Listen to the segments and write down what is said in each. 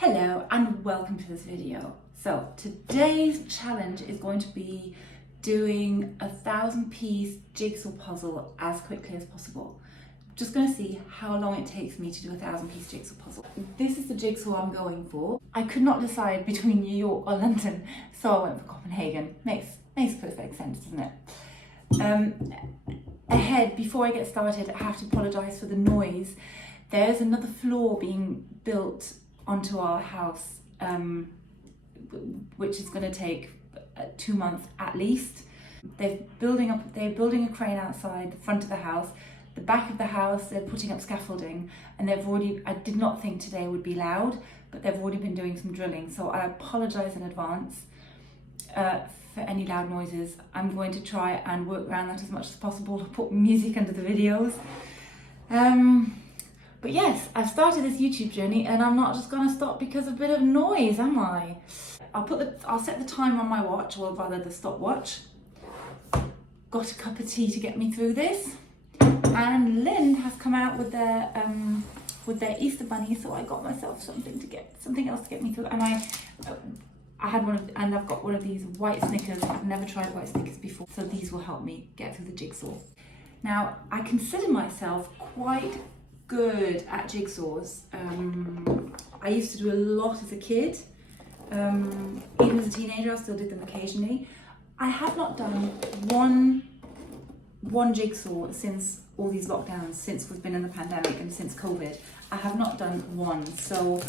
Hello and welcome to this video. So today's challenge is going to be doing a 1,000-piece jigsaw puzzle as quickly as possible. Just going to see how long it takes me to do a 1,000-piece jigsaw puzzle. This is the jigsaw I'm going for. I could not decide between New York or London, so I went for Copenhagen. Makes perfect sense, doesn't it? Ahead, before I get started, I have to apologise for the noise. There's another floor being built onto our house, which is going to take 2 months at least. They're building a crane outside the front of the house. The back of the house, they're putting up scaffolding, and I did not think today would be loud, but they've already been doing some drilling, so I apologise in advance for any loud noises. I'm going to try and work around that as much as possible to put music under the videos. But yes, I've started this YouTube journey and I'm not just going to stop because of a bit of noise, am I? I'll set the time on my watch, or rather the stopwatch. Got a cup of tea to get me through this. And Lynn has come out with their Easter bunny, so I got myself something else to get me through. And I've got one of these white Snickers. I've never tried white Snickers before, so these will help me get through the jigsaw. Now, I consider myself quite good at jigsaws. I used to do a lot as a kid. Even as a teenager, I still did them occasionally. I have not done one jigsaw since all these lockdowns, since we've been in the pandemic and since COVID. I have not done one, so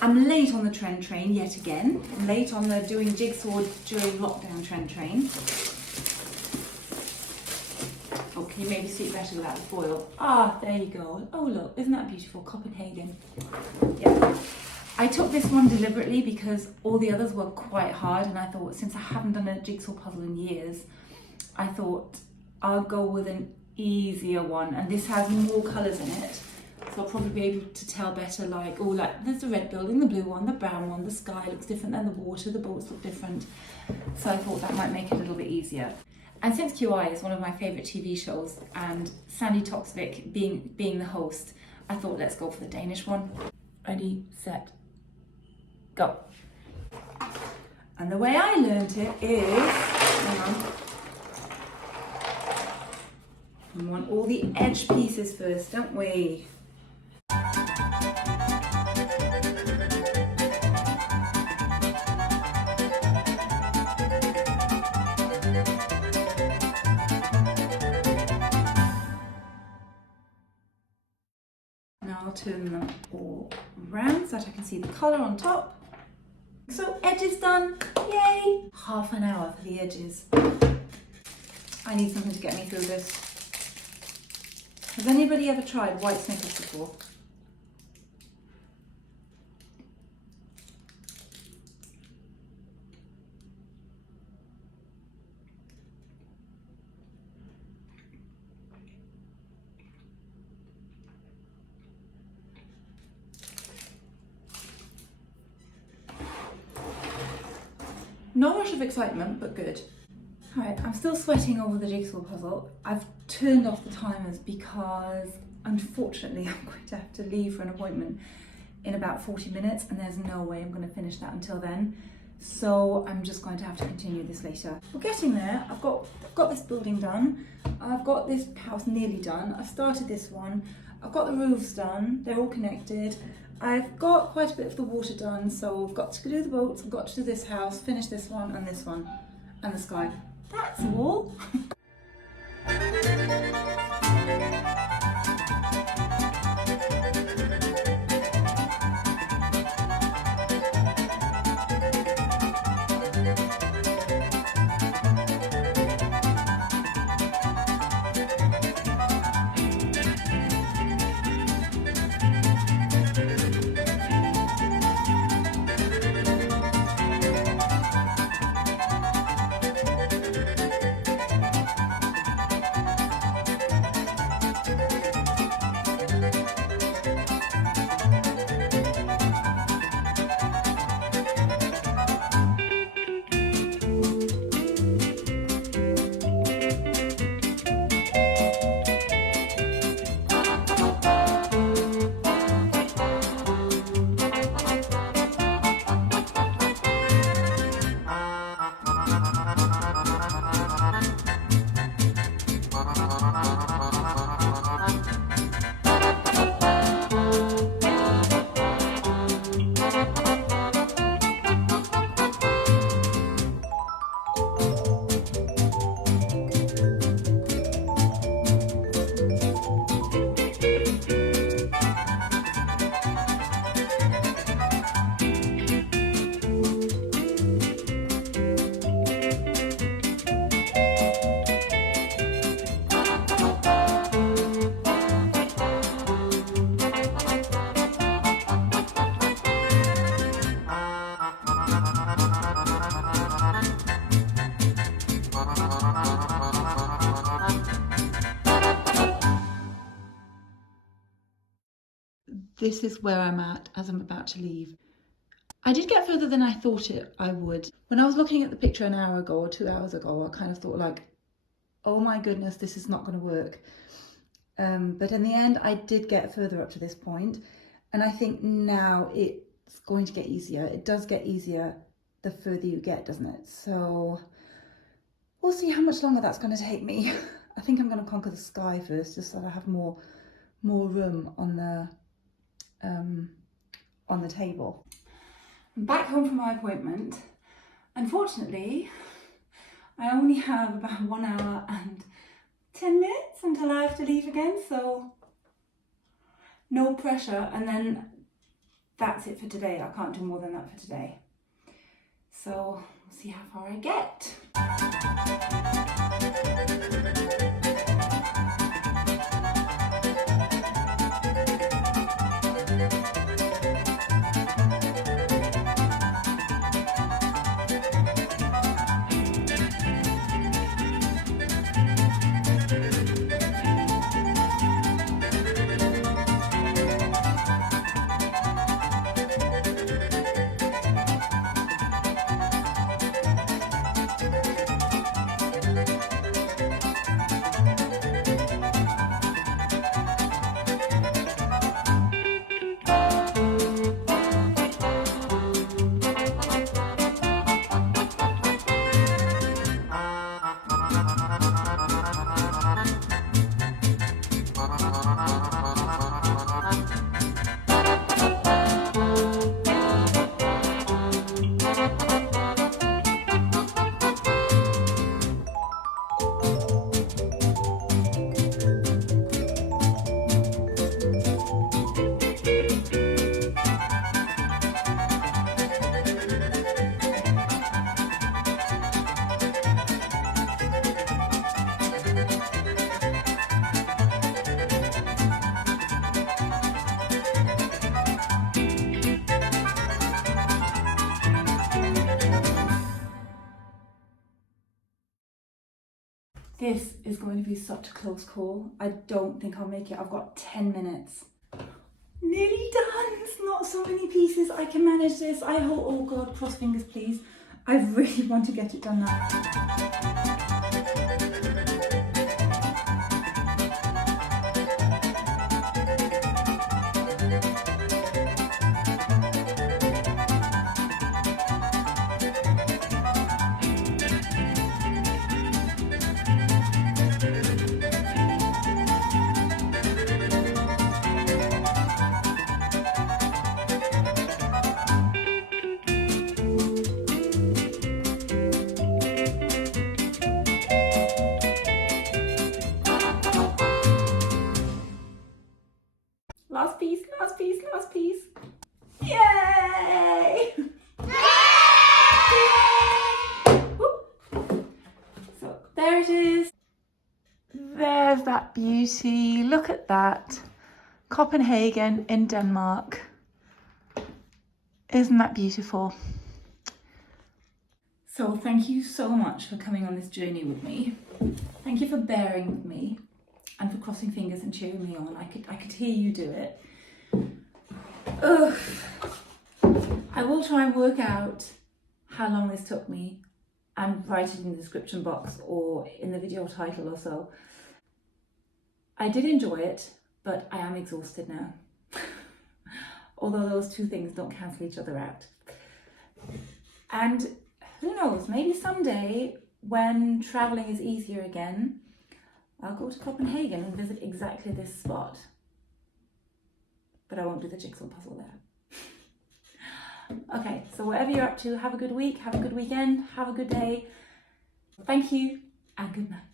I'm late on the trend train yet again. I'm late on the doing jigsaw during lockdown trend train. Okay, maybe sleep better without the foil. Ah, there you go. Oh look, isn't that beautiful? Copenhagen. Yeah. I took this one deliberately because all the others were quite hard, and I thought, since I haven't done a jigsaw puzzle in years, I thought I'll go with an easier one. And this has more colours in it, so I'll probably be able to tell better, like there's the red building, the blue one, the brown one, the sky looks different than the water, the boats look different. So I thought that might make it a little bit easier. And since QI is one of my favourite TV shows, and Sandy Toksvig being the host, I thought, let's go for the Danish one. Ready, set, go. And the way I learned it is, hang on, we want all the edge pieces first, don't we? Now I'll turn them all around so that I can see the colour on top. So edges done, yay! Half an hour for the edges. I need something to get me through this. Has anybody ever tried white Snickers before? No rush of excitement, but good. Alright, I'm still sweating over the jigsaw puzzle. I've turned off the timers because, unfortunately, I'm going to have to leave for an appointment in about 40 minutes, and there's no way I'm going to finish that until then. So I'm just going to have to continue this later. We're getting there. I've got this building done. I've got this house nearly done. I've started this one. I've got the roofs done. They're all connected. I've got quite a bit of the water done, so I've got to do the boats, I've got to do this house, finish this one, and the sky. That's all. this is where I'm at as I'm about to leave. I did get further than I thought I would. When I was looking at the picture an hour ago or 2 hours ago, I kind of thought like, oh my goodness, this is not going to work. But in the end, I did get further up to this point, and I think now it's going to get easier. It does get easier the further you get, doesn't it? So we'll see how much longer that's going to take me. I think I'm going to conquer the sky first, just so that I have more room on the table. I'm back home from my appointment. Unfortunately, I only have about 1 hour and 10 minutes until I have to leave again, so no pressure. And then that's it for today. I can't do more than that for today. So we'll see how far I get. This is going to be such a close call. I don't think I'll make it. I've got 10 minutes. Nearly done. It's not so many pieces. I can manage this. I hope, oh God, cross fingers please. I really want to get it done now. Last piece, last piece, last piece. Yay! So there it is. There's that beauty. Look at that. Copenhagen in Denmark. Isn't that beautiful? So thank you so much for coming on this journey with me. Thank you for bearing with me and for crossing fingers and cheering me on. I could hear you do it. Ugh. I will try and work out how long this took me and write it in the description box or in the video title or so. I did enjoy it, but I am exhausted now. Although those two things don't cancel each other out. And who knows, maybe someday when traveling is easier again, I'll go to Copenhagen and visit exactly this spot. But I won't do the jigsaw puzzle there. Okay, so whatever you're up to, have a good week, have a good weekend, have a good day. Thank you and good night.